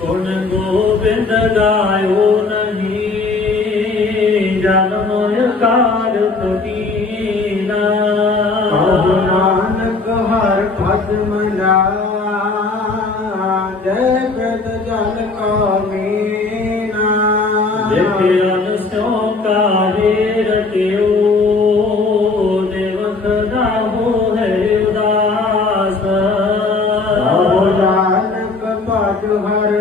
गुण गोविंद गायो नहीं जन्म कार पुदीना नानक हर पद्म जय प्रद जल का मीना। का रे रखियो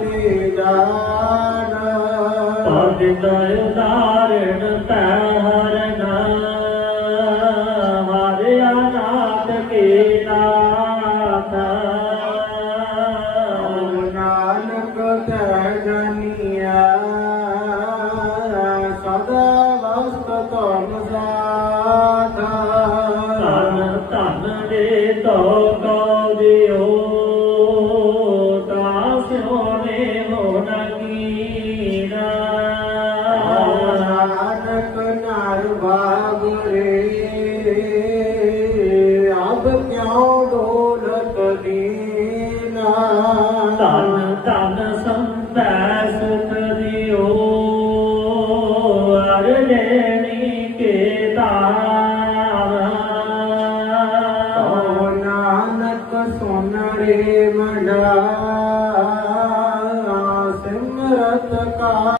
ਨਾਨਕ ਪੰਜ ਦਇਆਲ ਧੈ ਧਨ ਧਨ ਸੰਭੈ ਸੁਖ ਦਿਓ। ਅਰ ਲੈਣੀ ਕੇ ਦਾਨ ਓ ਨਾਨਕ ਸੁਨ ਰੇ ਮਨਾ ਸਿਮਰਤ ਕਾ